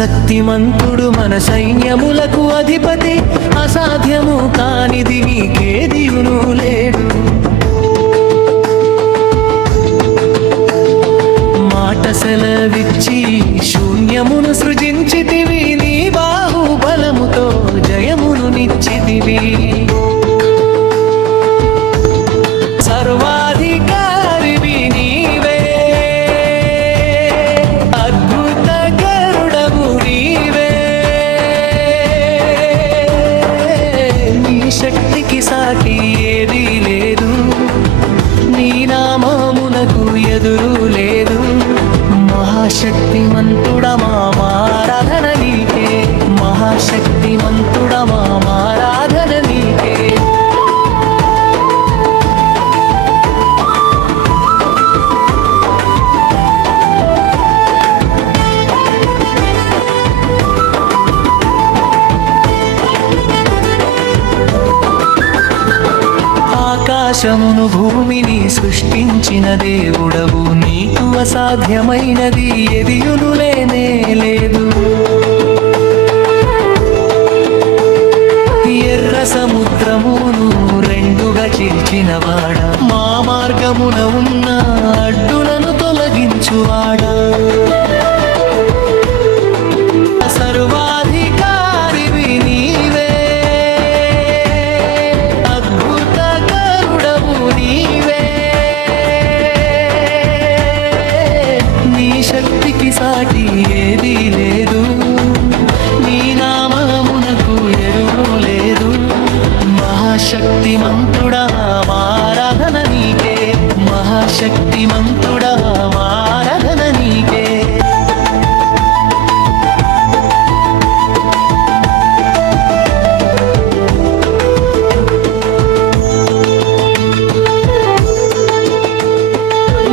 సర్వశక్తిమంతుడు మన సైన్యములకు అధిపతి, అసాధ్యము కానిది నీకేదియును లేడు. మాట సెలవిచ్చి శూన్యమును సృజించితివి, నీ బాహుబలముతో జయమును నిచ్చితివి. సర్వాధికారివి నీవే, అద్భుత గరుడవు నీవే. నీ శక్తికి సాటి ఏదీ లేదు, నీ నామమునకు ఎదురు లేదు. మహాశక్తిమంతుడా మా ఆరాధన నీకే, మహాశక్తిమంతుడా మా ఆరాధన నీకే. ఆకాశమును భూమిని సృష్టించిన దేవుడవు, నీకు అసాధ్యమైనది ఎదియును లేనే లేదు. ఎర్ర సముద్రమును రెండుగా చీల్చినవాడ, మా మార్గమున ఉన్న అడ్డులను తొలగించువాడా. సర్వాధికారివి నీవే, అద్భుత గరుడవు నీవే. నీ శక్తికి సాటి ఏదీ లేదు, నీ నామమునకు ఎరువు లేదు. మహాశక్తిమంతుడా మా ఆరాధన నీకే, మహాశక్తిమంతుడా మా ఆరాధన నీకే.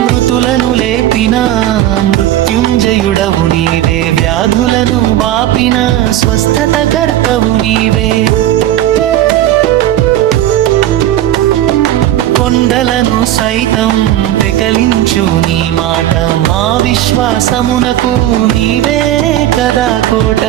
మృతులను లేపిన మృత్యుంజయుడవు నీవే, వ్యాధులను బాపిన స్వస్థత కర్తవు నీవే. కొండలను సైతం పెకలించు నీ మాట, మా విశ్వాసమునకు నీవే కదా కోట.